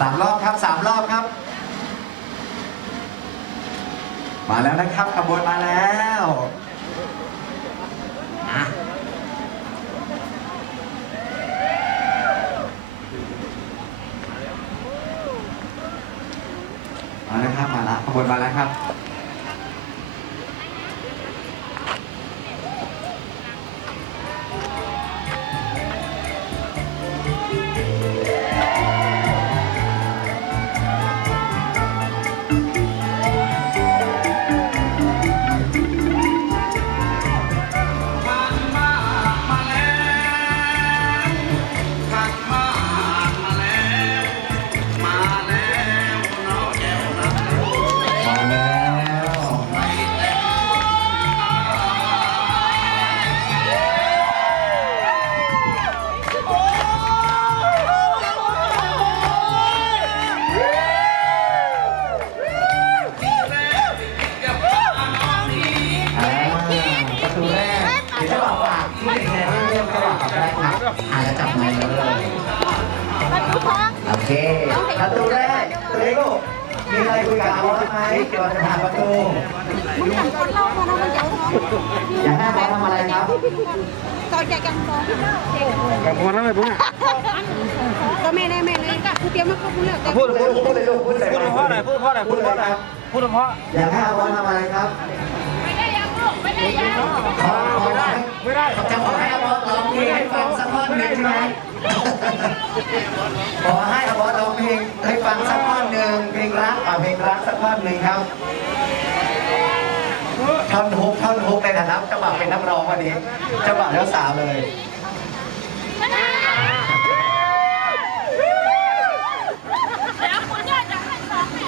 สามรอบครับสามรอบครับ มาแล้วนะครับขบวนมาแล้วอะมาแล้วครับมาแล้วขบวนมาแล้วครับ อาจจะจับไม้เลยโอเคประตูแรกตัวเล็กลูกมีอะไรคุยกับอาบอสไหมก่อนจะผ่านประตูมึงอยากให้อยาบอสทำอะไรครับกับคนนั้นเลยปุ๊บก็แม่แน่แม่เลยกับผู้เตรียมมาครบแล้วแต่พูดพูดพูดเลยพูดเลยลูกพูดใส่พูดเพราะอะไรพูดเพราะอะไรพูดเพราะอะไรพูดพราะอยากให้เอาบอสทำอะไรครับ ขอขอได้ ไม่ได้จะขอให้อาบอสร้องเพลงให้ฟังสักท่อนหนึ่งใช่ไหมขอให้อาบอสร้องเพลงให้ฟังสักท่อนหนึ่งเพลงรักอะเพลงรักสักท่อนหนึ่งครับท่อนฮุกท่อนฮุกในฐานะเจ้าบ่าวเป็นนักร้องวันนี้เจ้าบ่าวเจ้าสาวเลย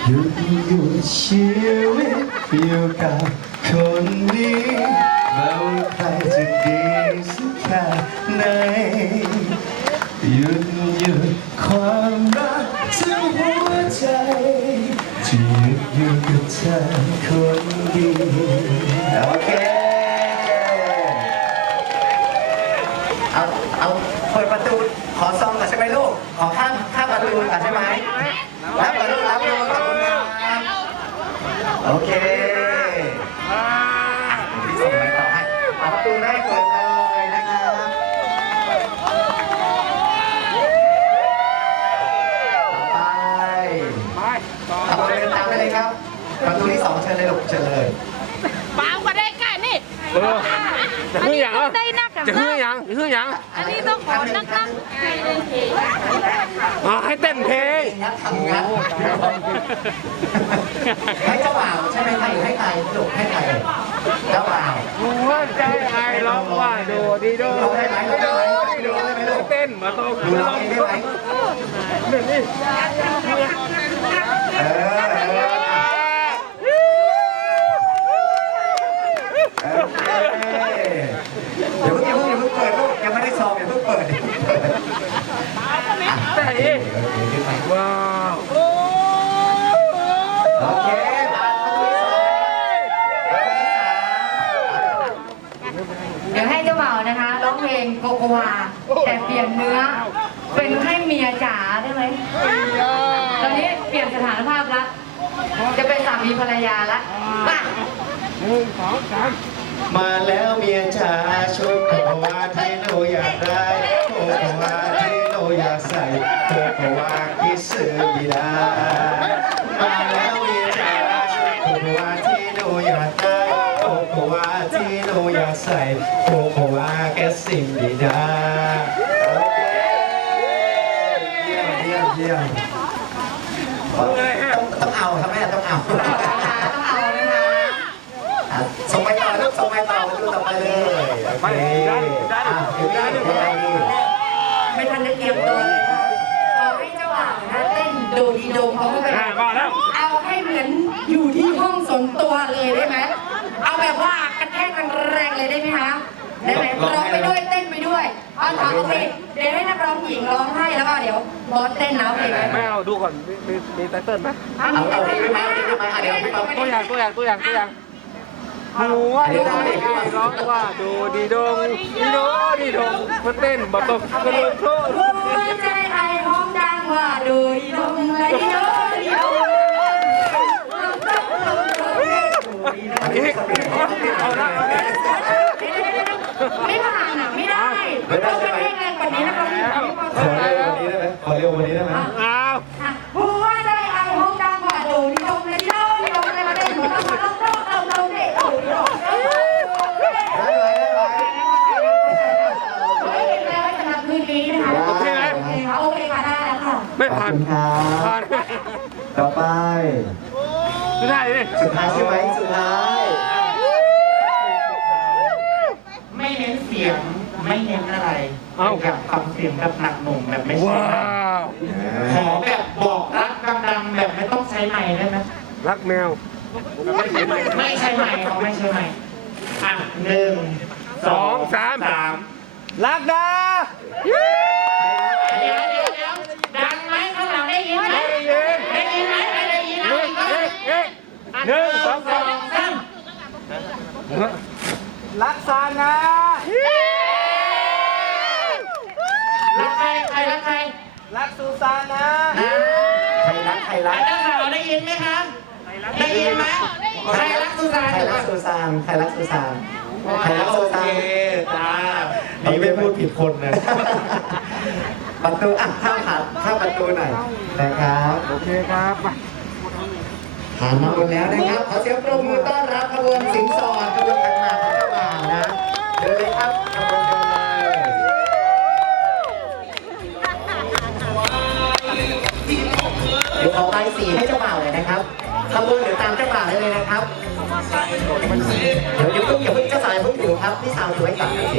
อยู่อยู่ชีวิตอยู่กับ คนนี้ไม่ว่าใครจะดีสักแค่ไหนหยุดหยุดความรักทั้งหัวใจจะหยุดอยู่กับเธอคนเดียวโอเค เอา เอาเปิดประตู ขอซองก่อนใช่ไหมลูก ขอข้ามข้ามประตูก่อนใช่ไหมรับก่อนลูกรับลูกขอบคุณครับโอเค งได้ก่อนเลยนะครับต่อไปไปต่อขับรถเดินตามได้เลยครับประตูที่สองเชิญเลยลูกเชิญเลยปางก็ได้กันนี่ เออ จะขึ้นอย่างจะขึ้นอย่างอันนี้ต้องขอนักนักอ่าให้เต้นเพลงงัดทำงัดให้เจ้าบ่าวใช่ไหมใครให้ใครลูกให้ใครเจ้าบ่าวหัวใจไอ้ร้องว่าโดดีโดร้องได้ไหมดีโดร้องได้ไหมร้องได้ไหมลูกเต้นมาต้องดูร้องเองได้ไหมเดี๋ยวนี้เออเออโอเคเดี๋ยวเพิ่งอย่าเพิ่งอย่าเพิ่งเปิดลูกยังไม่ได้ซองอย่าเพิ่งเปิดอย่าเพิ่งเปิดอะ แต่อีก โอเคขึ้นไป ว้าว โอเคผ่านประตูที่สองประตูที่สาม เดี๋ยวให้เจ้าบ่าวนะคะร้องเพลงโกโกวา แต่เปลี่ย นเนื้อ เป็นให้เมียจ๋าได้ไหมตอนนี้เปลี่ยนสถานภาพละ จะเป็นสามีภรรยาละมาหนึ่งสองสามมาแล้วเมียจ๋าชุดโกวาที่หนูอยากได้โกวาที่หนูอยากใส่โกวาคิดซื้อบิดามาแล้วเมียจ๋าชุดโกวาที่หนูอยากได้โกโกวาที่หนูอยากใส่โกโกวาแกสิ่งบิดา เยี่ยมต้องต้องเอาครับแม่ต้องเอาต้องเอานะคะส่งไปต่อลูกส่งไปต่อลูกต่อไปเลยโอเคอะเดี๋ยวนี้เดี๋ยวนี้ไม่ทันได้เตรียมตัวเลยค่ะขอให้เจ้าบ่าวนะเต้นโดดีโดมเขาเข้าไปมาแล้วเอาให้เหมือนอยู่ที่ห้องส่วนตัวเลยได้ไหมเอาแบบว่ากระแทกแรงๆเลยได้ไหมคะได้ไหมร้องไปด้วยเต้นไป เอาโอเคเดี๋ยวให้นักร้องหญิงร้องให้แล้วก็เดี๋ยวบอสเต้นนะโอเคไหมไม่เอาดูก่อนมีมีมีไตเติ้ลไหมเอาเอาเอาเอาเอาพี่มาพี่มาเดี๋ยวพี่มาตัวอย่างตัวอย่างตัวอย่างตัวอย่างหัวใจร้องว่าโดดีดงดีโดดีดงมาเต้นมาตกกระโดดโชว์หัวใจไอ้ห้องดังว่าเร็วกว่านี้ได้ อีกเอาละไม่ผ่านอะไม่ได้ต้องเป็นเพลงแรงกว่านี้นะคะพี่ขอเร็วกว่านี้ได้ไหมขอเร็วกว่านี้ได้ไม่ได้หมอ้าวผู้ว่าใจไอ้ห้องดังกว่าดูนิยมเลยพี่น้องนิยมเลยมาเต้นหัวเราะเราเราเราเราเด็กโอ้โไม่ผ่านผ่านต่อไป ไม่ได้สุดท้ายใช่ไหมสุดท้าย สียงไม่เน้นอะไรอยากฟังเสียงแบบหนักหน่วงแบบไม่ใช่ว้าวขอแบบบอกรักดังๆแบบไม่ต้องใช้ไม้ได้ไหมรักแมว ไม่ใช่ไม้เขาไม่ใช่ไม้อะหนึ่งสองสาม สามรักนะเดี๋ยวเดี๋ยวเดี๋ยวดังไหมข้างหลังได้ยินไหมได้ยินได้ยินไหมไม่ได้ยินนะเอ๊ะอีกรอบเอ๊ะเอ๊ะหนึ่งสองสสาอมงสามรักซานะ รักใครใครรักใครรักซูซานะ นะใครรักใครรัก เจ้าสาวได้ยินไหมคะได้ยินไหมใครรักสุสานใครรักสุสานใครรักสุสานใครรักโอสุเคสานจ้านี่ไม่พูดผิดคนนะ ประตูอะข้ามผ่านข้ามประตูหน่อยนะครับโอเคครับไปผ่านมาหมดแล้วนะครับขอเสียงปรบมือต้อนรับขบวนสินสอดขบวนขันหมากของเจ้าบ่าวนะ เดินเลยครับขบวนเดินเดี๋ยวขอใบสีให้เจ้าบ่าวเลยนะครับขบวนเดี๋ยวตามเจ้าบ่าวได้เลยนะครับ เดี๋ยวอย่าเพิ่งอย่าเพิ่งเจ้าสาวอย่าเพิ่งถือครับพี่สาวถือไว้ก่อนโอเค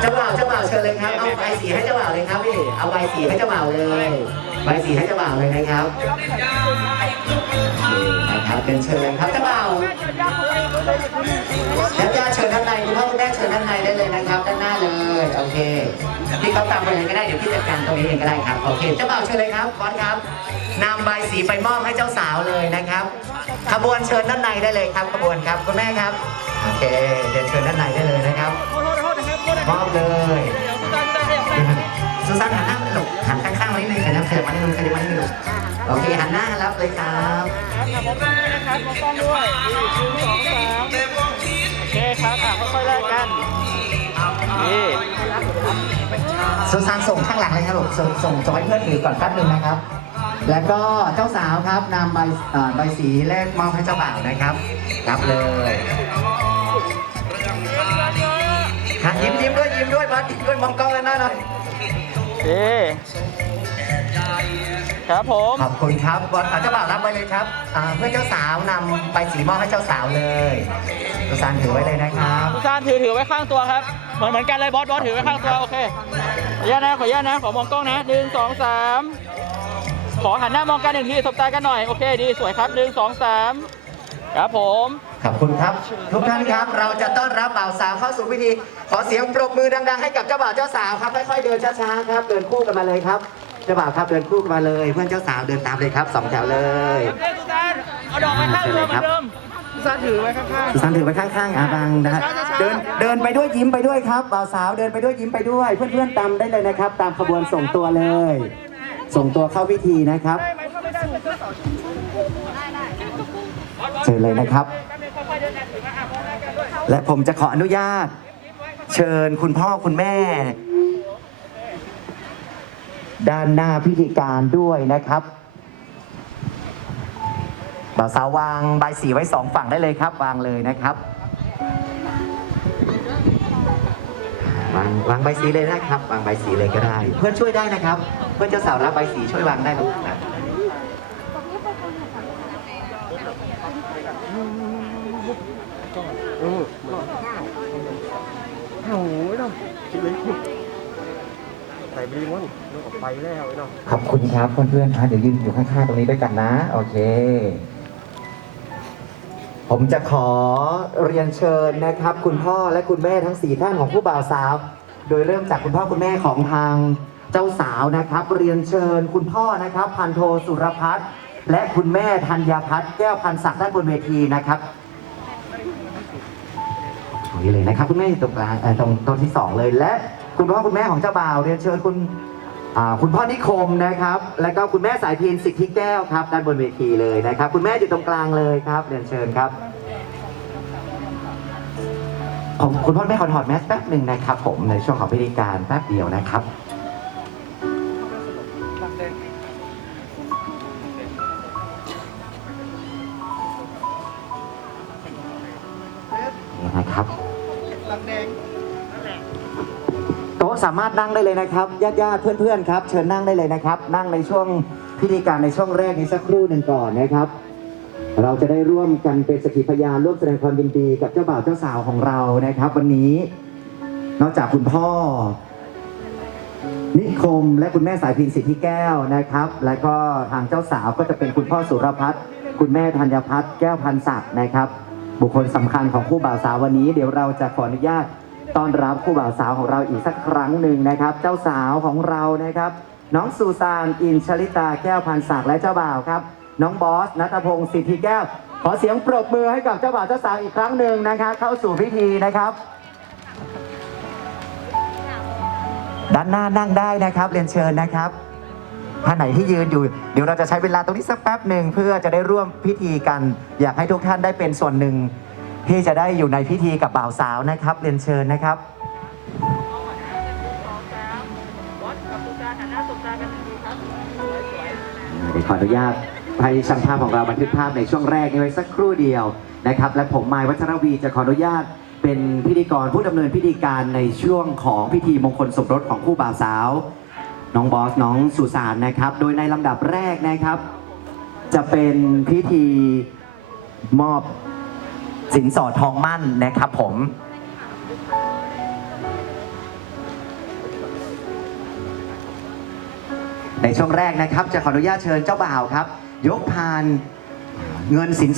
เจ้าบ่าวเจ้าบ่าวเชิญเลยครับ เอาใบสีให้เจ้าบ่าวเลยครับพี่ เอาใบสีให้เจ้าบ่าวเลยใบสีให้เจ้าบ่าวเลยนะครับนี่นะครับเป็นเชิญครับเจ้าบ่าวแล้วญาติเชิญด้าน เชิญด้านในได้เลยนะครับด้านหน้าเลยโอเคพี่เขาตามไปเลยก็ได้เดี๋ยวพี่จัดการตรงนี้เองก็ได้ครับโอเคเจ้าบ่าวเชิญเลยครับบอสครับนำใบสีไปมอบให้เจ้าสาวเลยนะครับ ขบวนเชิญด้านในได้เลยครับขบวนครับคุณแม่ครับโอเคเดี๋ยวเชิญด้านในได้เลยนะครับมอบเลยสุสานหันหน้าไปหลบหันข้างๆมานิดนึงขยับขยับมานิดนึงขยับมานิดนึงโอเคหันหน้ารับเลยครับมองกล้นะครับมต้องด้วยหนึ่งสองสาม โอเคครับอะค่อยๆแลกกันนี่สุสานส่งข้างหลังเลยครับผมส่งส่งส่งให้เพื่อนถือก่อนแป๊บนึงนะครับ แล้วก็เจ้าสาวครับนำใบเอ่อใบสีแรกมอบให้เจ้าบ่าวนะครับ รับเลยหันยิ้มยิ้มด้วยยิ้มด้วยบอสยิ้มด้วยมองกล้องเลยหน้าหน่อยโอเคครับผม ขอบคุณครับบอสอะเจ้าบ่าวรับไว้เลยครับอ่าเพื่อนเจ้าสาวนำใบสีมอบให้เจ้าสาวเลยสุสานถือไว้เลยนะครับ ทุกท่านถือถือไว้ข้างตัวครับ เหมือนเหมือนกันเลยบอสบอสถือไว้ข้างตัวโอเคขออนุญาตนะขออนุญาตนะขอมองกล้องนะหนึ่งสองสามขอหันหน้ามองกันหนึ่งทีสบตากันหน่อยโอเคดีสวยครับหนึ่งสองสามครับผม ขอบคุณครับ ทุกท่านครับ เราจะต้อนรับบ่าวสาวเข้าสู่พิธี ขอเสียงปรบมือดัง ๆ ให้กับเจ้าบ่าวเจ้าสาวครับค่อยๆเดินช้าๆครับ เดินคู่กันมาเลยครับเจ้าบ่าวครับเดินคู่กันมาเลย เพื่อนเจ้าสาวเดินตามเลยครับสองแถวเลยเฮ้ยทุกท่านเอาดอกไว้ข้างตัวเหมือนเดิมทุกท่านถือไว้ข้างๆ สุสานถือไว้ข้างๆอาบังนะฮะเดินเดินไปด้วยยิ้มไปด้วยครับบ่าวสาวเดินไปด้วยยิ้มไปด้วย เพื่อนๆตามได้เลยนะครับ ตามขบวนส่งตัวเลย ส่งตัวเข้าพิธีนะครับเชิญเลยนะครับ และผมจะขออนุญาต เชิญคุณพ่อคุณแม่ ด้านหน้าพิธีการด้วยนะครับบ่าวสาววางใบสีไว้สองฝั่งได้เลยครับ วางเลยนะครับ วางวางใบสีเลยนะครับ วางใบสีเลยก็ได้ เพื่อนช่วยได้นะครับ เพื่อนเจ้าสาวรับใบสีช่วยวางได้ลูกนะโอ้ยเนาะคิดเลย บรีมอนนึกออกไปแล้วเนาะขอบคุณครับเพื่อนๆครับเดี๋ยวยืนอยู่ข้างๆตรงนี้ด้วยกันนะ โอเค ผมจะขอเรียนเชิญนะครับ คุณพ่อและคุณแม่ทั้งสี่ท่านของผู้บ่าวสาว โดยเริ่มจากคุณพ่อคุณแม่ของทางเจ้าสาวนะครับ เรียนเชิญคุณพ่อนะครับ พันโทสุรพัฒน์และคุณแม่ธัญพัฒน์แก้วพันศักดิ์ด้านบนเวทีนะครับตรงนี้เลยนะครับ คุณแม่อยู่ตรงกลางเอ่อตรงตรงที่สองเลยและ คุณพ่อคุณแม่ของเจ้าบ่าวเรียนเชิญคุณอ่าคุณพ่อนิคมนะครับ แล้วก็คุณแม่สายพินสิทธิแก้วครับด้านบนเวทีเลยนะครับ คุณแม่อยู่ตรงกลางเลยครับเรียนเชิญครับผมคุณพ่อแม่ขอถอดแมสแป๊บหนึ่งนะครับ ผมในช่วงของพิธีการแป๊บเดียวนะครับารถนั่งได้เลยนะครับญาติญาติเพื่อนๆครับ เชิญนั่งได้เลยนะครับ นั่งในช่วงพิธีการในช่วงแรกนี้สักครู่หนึ่งก่อนนะครับ เราจะได้ร่วมกันเป็นสกขีพยานร่วมแสดงความยินดีกับเจ้าบ่าวเจ้าสาวของเรานะครับ วันนี้นอกจากคุณพ่อ นิคมและคุณแม่สายพินสิทธิแก้วนะครับ และก็ทางเจ้าสาวก็จะเป็นคุณพ่อสุรพัฒน์คุณแม่ธัญพัฒน์แก้วพันศักดิ์นะครับ บุคคลสำคัญของคู่บ่าวสาววันนี้ เดี๋ยวเราจะขออนุญาต ต้อนรับคู่บ่าวสาวของเราอีกสักครั้งหนึ่งนะครับ เจ้าสาวของเรานะครับ น้องสุสานอินชลิตาแก้วพันศักดิ์และเจ้าบ่าวครับ น้องบอสนัทพงศ์สิทธิแก้ว ขอเสียงปรบมือให้กับเจ้าบ่าวเจ้าสาวอีกครั้งหนึ่งนะครับ เข้าสู่พิธีนะครับ ด้านหน้านั่งได้นะครับเรียนเชิญนะครับท่านไหนที่ยืนอยู่เดี๋ยวเราจะใช้เวลาตรงนี้สักแป๊บหนึ่งเพื่อจะได้ร่วมพิธีกัน อยากให้ทุกท่านได้เป็นส่วนหนึ่ง ที่จะได้อยู่ในพิธีกับบ่าวสาวนะครับ เรียนเชิญนะครับเดี๋ยวขออนุญาตให้ช่างภาพของเราบันทึกภาพในช่วงแรกนี้ไว้สักครู่เดียวนะครับ และผมมายวัชรวีจะขออนุญาตเป็นพิธีกรผู้ดำเนินพิธีการในช่วงของพิธีมงคลสมรสของคู่บ่าวสาว น้องบอสน้องสุสานนะครับ โดยในลำดับแรกนะครับ จะเป็นพิธีมอบ สินสอดทองมั่นนะครับผมในช่วงแรกนะครับ จะขออนุญาตเชิญเจ้าบ่าวครับ ยกพานเงินสิน